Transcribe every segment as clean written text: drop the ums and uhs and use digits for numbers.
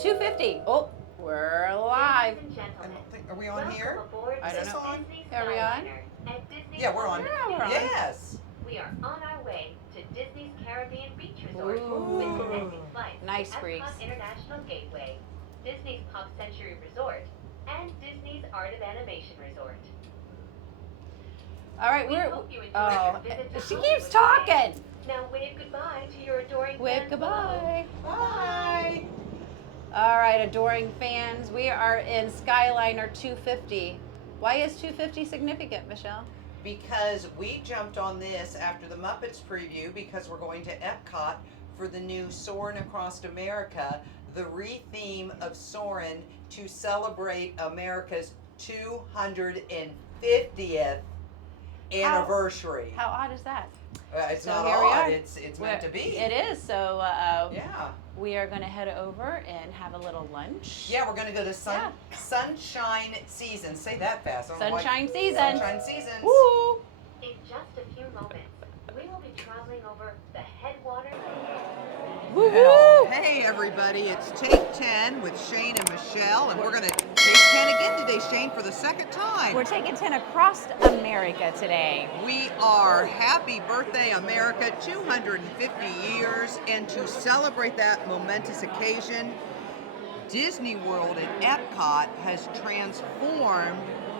250. Oh, we're live. Are we on here? I don't know. Are we on? Yeah, we're on. Yeah, we're on. Yes. We are on our way to Disney's Caribbean Beach Resort with connecting flights Nice to breeze. EPCOT International Gateway, Disney's Pop Century Resort, and Disney's Art of Animation Resort. All right, We we're. hope you enjoy Oh, your visit to she Hollywood keeps talking. today. Now wave goodbye to your adoring Wave fans goodbye. Bye. All right, adoring fans, we are in Skyliner 250. Why is 250 significant, Michelle? Because we jumped on this after the Muppets preview because we're going to EPCOT for the new Soarin Across America, the re-theme of Soarin' to celebrate America's 250th anniversary. How odd is that? It's So not here we odd, are. it's meant to be. It is. So Yeah. we are going to head over and have a little lunch. Yeah, we're going to go to Sunshine Season. Say that fast. I don't know why- Sunshine season. Sunshine Seasons. Woo! In just a few moments, we will be traveling over the headwaters. Woo woo! Hey everybody, it's Take 10 with Shane and Michelle, and we're going to take 10 again today, Shane, for the second time. We're taking 10 across America today. We are Happy Birthday America, 250 years, and to celebrate that momentous occasion, Disney World at EPCOT has transformed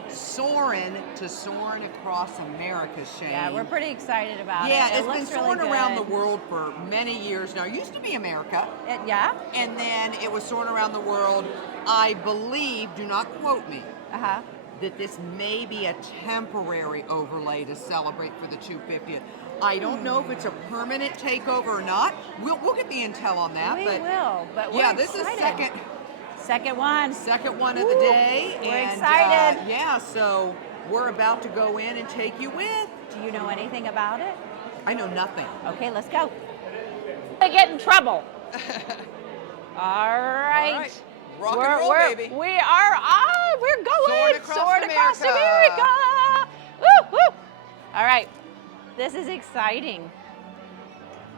Soarin' to Soarin' Across America, Shane. Yeah, we're pretty excited about it. Yeah, It it's been looks soaring really around good. the world for many years now. It used to be America, Yeah? and then it was soaring around the world. I believe, do not quote me, Uh-huh. that this may be a temporary overlay to celebrate for the 250th. I don't know if it's a permanent takeover or not. We'll get the intel on that. We but will, but we're yeah, this excited. is Second one. second one of the Woo! day. We're and, excited. Yeah, so we're about to go in and take you with. Do you know anything about it? I know nothing. Okay, let's go. I get in trouble. All right. Rock and roll, baby. We are on. We're going. Soarin' across America. Woo, woo. All right. This is exciting.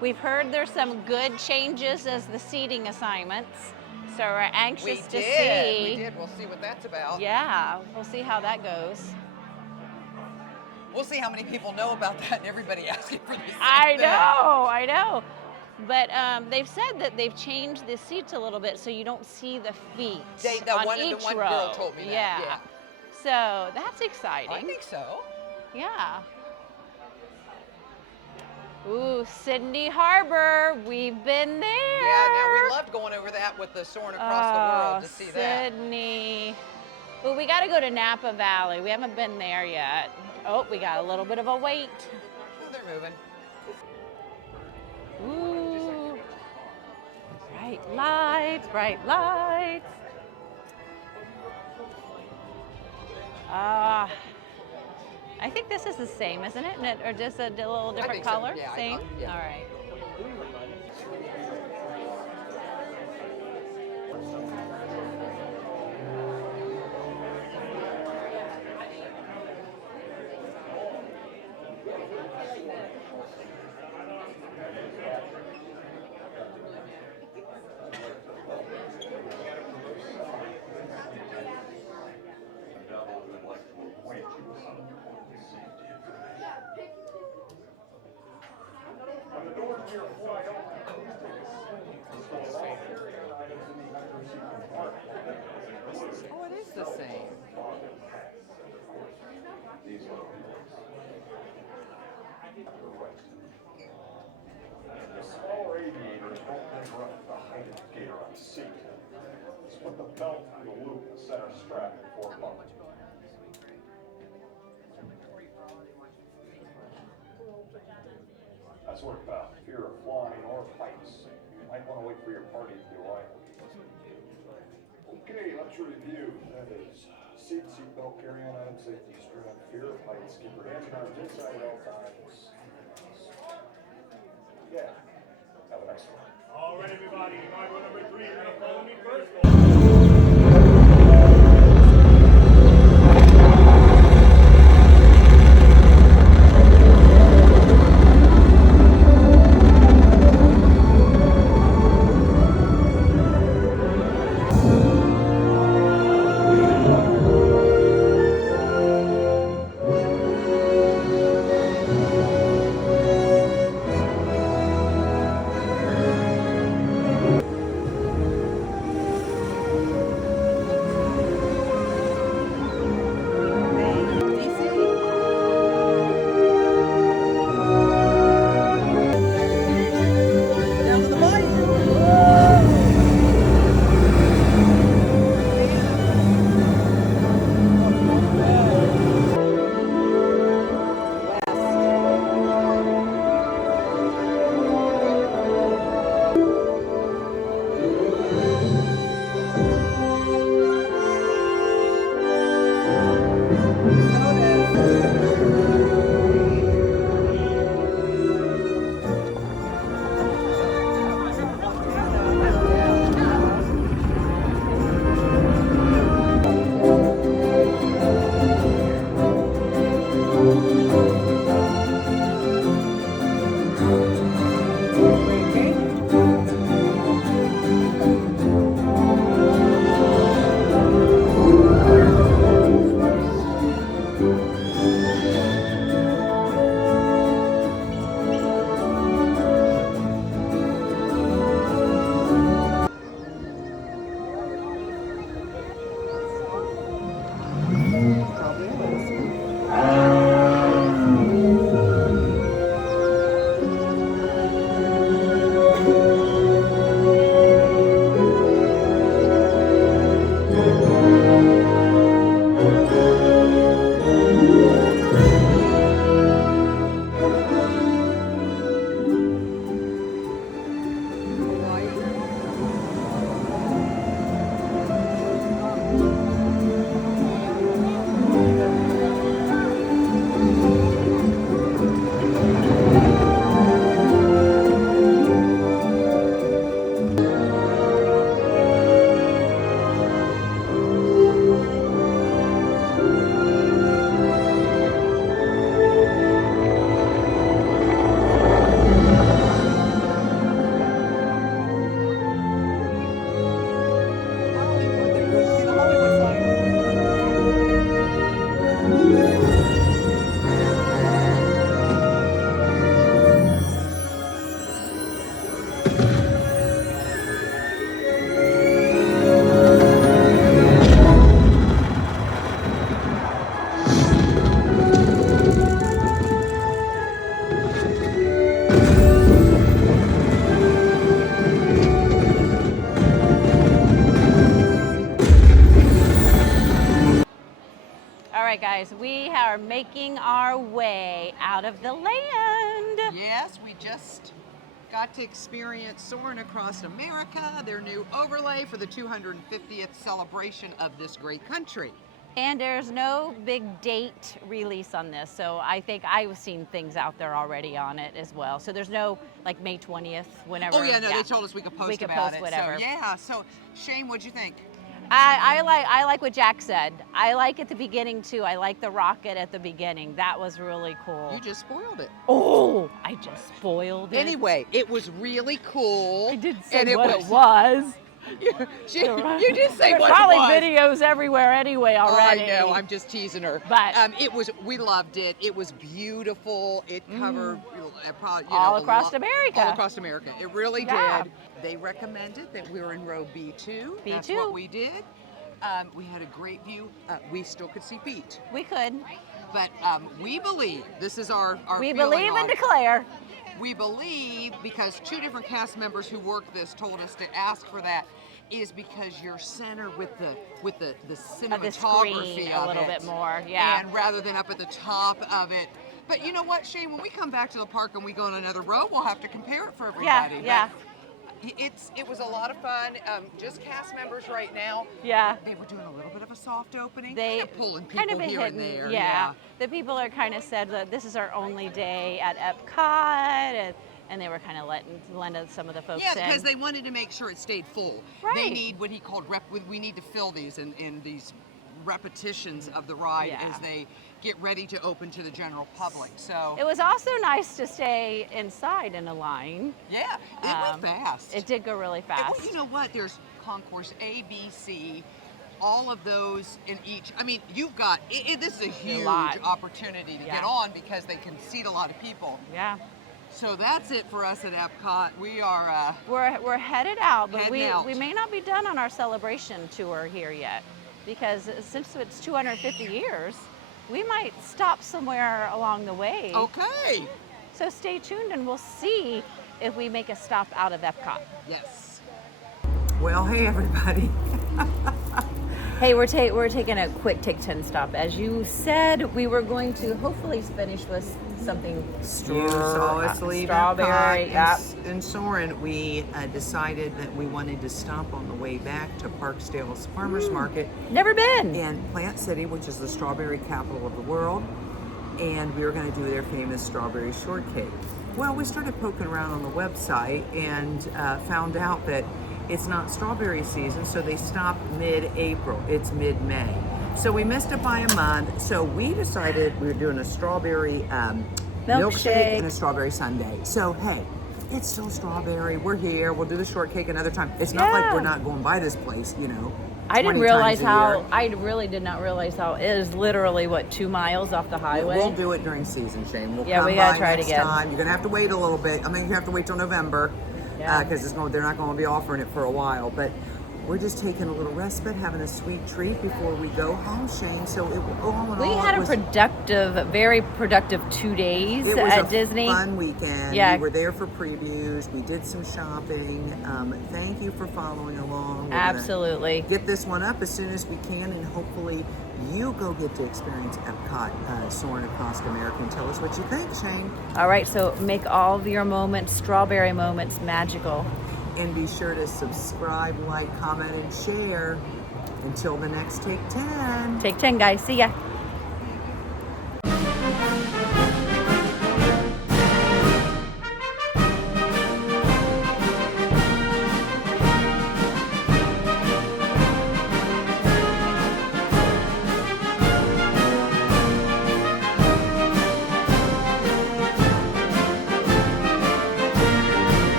We've heard there's some good changes as the seating assignments. So we're anxious to see. We did. We'll see what that's about. Yeah, we'll see how that goes. We'll see how many people know about that and everybody asking for these. I know. But they've said that they've changed the seats a little bit so you don't see the feet on each the one row. girl told me that. Yeah. So that's exciting. I think so. Yeah. Ooh, Sydney Harbor. We've been there. Yeah, now we loved going over that with the Soarin' Across the World to see that. Sydney. Well, we got to go to Napa Valley. We haven't been there yet. Oh, we got a little bit of a wait. Oh, they're moving. Ooh. Bright lights, bright lights. I think this is the same, isn't it? Or just a little different think so. color? Yeah, Same? yeah. All right. Oh, it is the same. Smaller aviators don't measure up to the height of the gator on the seat. Split the belt through the loop and center strap before buckling. That's what about fear of flying or heights. You might want to wait for your party to arrive. Okay, let's review. That is seatbelt, carry-on item, safety strap, fear of heights, keep your hands and arms inside at all times. Yeah. Have a nice one. All right, everybody. Marble number 3, you're going to follow me first. right, guys, we are making our way out of the land. Yes, we just got to experience Soarin Across America, their new overlay for the 250th celebration of this great country. And there's no big date release on this, so I think I've seen things out there already on it as well. So there's no like May 20th, whenever. Oh yeah, no, they told us we could post about it. Whatever. So yeah, so Shane, what'd you think? I like what Jack said. I like at the beginning too. I like the rocket at the beginning. That was really cool. You just spoiled it. Oh, I just spoiled it. Anyway, it was really cool. I did say and what it was. You did say There's what probably it was. videos everywhere anyway already. I know, I'm just teasing her. But we loved it. It was beautiful. It covered probably, all across America. All across America. It really Yeah. did. They recommended that we were in row B2. That's B2. what we did. We had a great view. We still could see feet. We could. But we believe, this is our We feeling believe on and it. declare. We believe, because 2 different cast members who worked this told us to ask for that, is because you're centered with the cinematography Of the screen a little bit more, yeah. And rather than up at the top of it. But you know what, Shane? When we come back to the park and we go on another row, we'll have to compare it for everybody. Yeah. But it was a lot of fun. Just cast members right now. Yeah. They were doing a little bit of a soft opening. They kind of pulling people kind of been here hitting, and there. Yeah. The people are kind of said that this is our only day at EPCOT, and they were kind of letting some of the folks in. Yeah, because they wanted to make sure it stayed full. Right. They need what he called we need to fill these in these repetitions of the ride Yeah. as they get ready to open to the general public. So It was also nice to stay inside in a line. yeah, it went fast. It did go really fast. Well, you know what? There's concourse A, B, C, all of those in each. I mean, you've got this is a huge lot. opportunity to Yeah. get on because they can seat a lot of people. Yeah. So that's it for us at EPCOT. We are We're headed out, but Heading out. we may not be done on our celebration tour here yet, because since it's 250 years, we might stop somewhere along the way. okay. So stay tuned and we'll see if we make a stop out of EPCOT. Yes. Well, hey everybody. Hey, we're taking a quick Take 10 stop. As you said, we were going to hopefully finish with something You saw us leave strawberry. Yep. in Soarin. We decided that we wanted to stop on the way back to Parksdale's Farmers Market Never been. in Plant City, which is the strawberry capital of the world, and we were going to do their famous strawberry shortcake. Well, we started poking around on the website and found out that it's not strawberry season, so they stopped mid-April. It's mid-May. So we missed it by a month, so we decided we were doing a strawberry milkshake and a strawberry sundae. So hey, it's still strawberry. We're here. We'll do the shortcake another time. It's not like we're not going by this place, you know. I didn't 20 realize times a year. I really did not realize how it is literally, 2 miles off the highway? We'll do it during season, Shane. We'll Yeah, come we gotta by try it next again. time. You're gonna have to wait a little bit. I mean, you have to wait till November Yeah. because they're not going to be offering it for a while. But we're just taking a little respite, having a sweet treat before we go home, Shane. So all in We all, had it a was, very productive 2 days it was at a Disney. fun weekend. Yeah. We were there for previews. We did some shopping. Thank you for following along. We're gonna Absolutely. get this one up as soon as we can, and hopefully you go get to experience EPCOT Soarin Across America and tell us what you think, Shane. All right, so make all of your moments, strawberry moments, magical. And be sure to subscribe, like, comment, and share. Until the next Take 10. Take 10, guys. See ya.